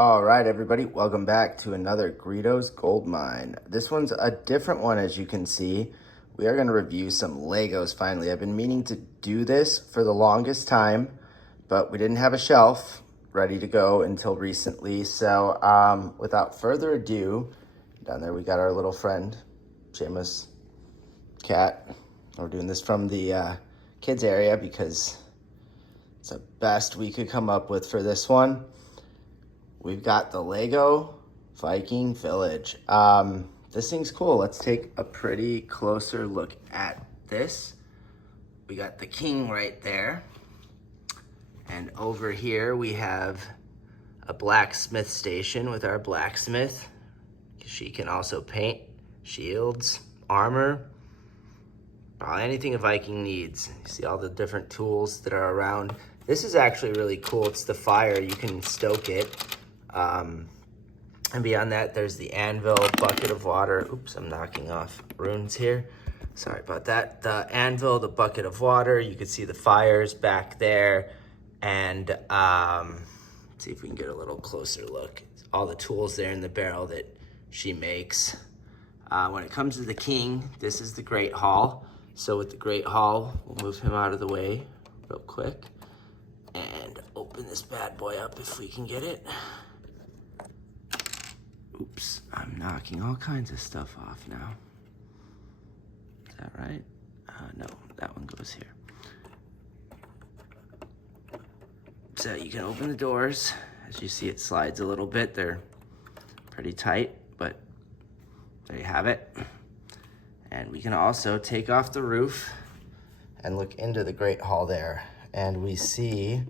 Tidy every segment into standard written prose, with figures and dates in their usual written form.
All right, everybody, welcome back to another Greedo's Gold Mine. This one's a different one, as you can see. We are going to review some Legos finally. I've been meaning to do this for the longest time, but we didn't have a shelf ready to go until recently. So without further ado, down there we got our little friend, Seamus cat. We're doing this from the kids area because it's the best we could come up with for this one. We've got the LEGO Viking Village. This thing's cool. Let's take a pretty closer look at this. We got the king right there. And over here we have a blacksmith station with our blacksmith. She can also paint shields, armor, probably anything a Viking needs. You see all the different tools that are around. This is actually really cool. It's the fire. You can stoke it. And beyond that, there's the anvil, bucket of water. Oops, I'm knocking off runes here. Sorry about that. The anvil, the bucket of water. You can see the fires back there. And let's see if we can get a little closer look. All the tools there in the barrel that she makes. When it comes to the king, this is the Great Hall. So with the Great Hall, we'll move him out of the way real quick and open this bad boy up if we can get it. Oops, I'm knocking all kinds of stuff off now. Is that right? No, that one goes here. So you can open the doors. As you see, it slides a little bit. They're pretty tight, but there you have it. And we can also take off the roof and look into the Great Hall there. And we see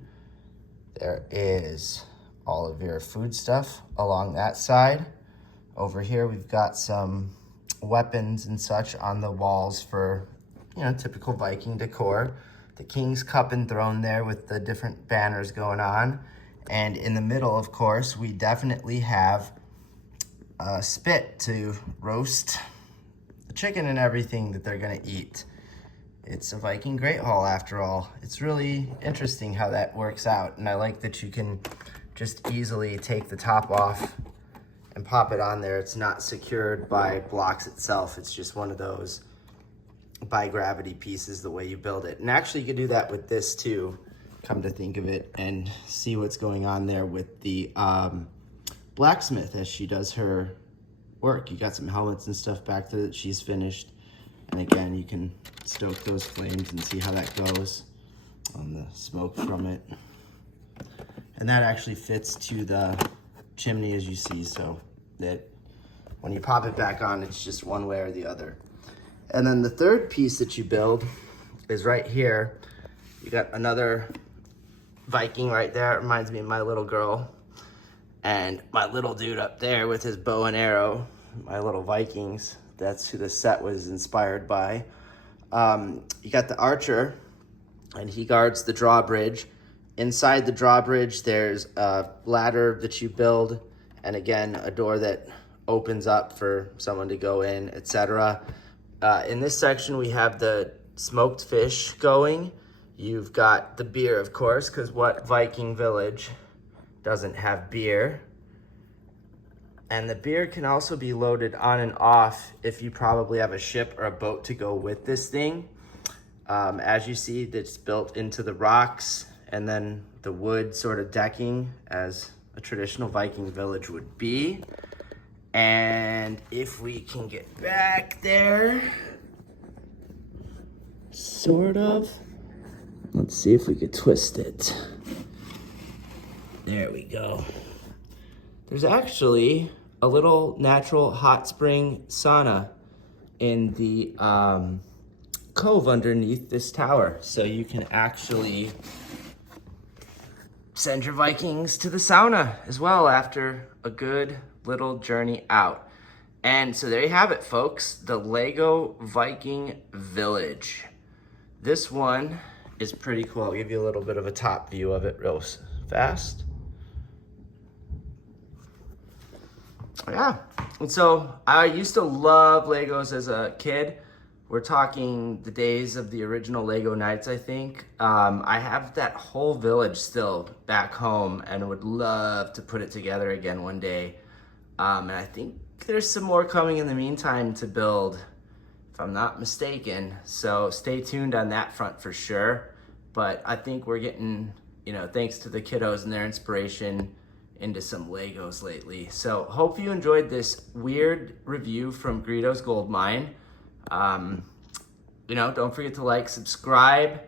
there is all of your food stuff along that side. Over here, we've got some weapons and such on the walls for, typical Viking decor. The king's cup and throne there with the different banners going on. And in the middle, of course, we definitely have a spit to roast the chicken and everything that they're gonna eat. It's a Viking Great Hall after all. It's really interesting how that works out. And I like that you can just easily take the top off and pop it on there. It's not secured by blocks itself. It's just one of those by gravity pieces the way you build it. And actually you could do that with this too, come to think of it, and see what's going on there with the blacksmith as she does her work. You got some helmets and stuff back there that she's finished. And again, you can stoke those flames and see how that goes on the smoke from it. And that actually fits to the chimney, as you see, so that when you pop it back on, it's just one way or the other. And then the third piece that you build is right here. You got another Viking right there. It reminds me of my little girl. And my little dude up there with his bow and arrow, my little Vikings. That's who the set was inspired by. You got the archer, and he guards the drawbridge. Inside the drawbridge, there's a ladder that you build, and again, a door that opens up for someone to go in, etc. In this section, we have the smoked fish going. You've got the beer, of course, because what Viking Village doesn't have beer? And the beer can also be loaded on and off if you probably have a ship or a boat to go with this thing. As you see, it's built into the rocks, and then the wood sort of decking as a traditional Viking village would be. And if we can get back there, sort of. Let's see if we could twist it. There we go. There's actually a little natural hot spring sauna in the cove underneath this tower. So you can actually send your Vikings to the sauna as well after a good little journey out. And so there you have it, folks, the LEGO Viking Village. This one is pretty cool. I'll give you a little bit of a top view of it real fast. Yeah, and so I used to love Legos as a kid. We're talking the days of the original Lego Nights, I think. I have that whole village still back home and would love to put it together again one day. And I think there's some more coming in the meantime to build, if I'm not mistaken. So stay tuned on that front for sure. But I think we're getting, you know, thanks to the kiddos and their inspiration, into some Legos lately. So hope you enjoyed this weird review from Greedo's Gold Mine. You know, don't forget to like, subscribe,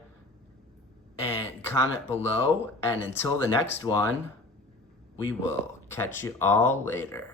and comment below. And until the next one, we will catch you all later.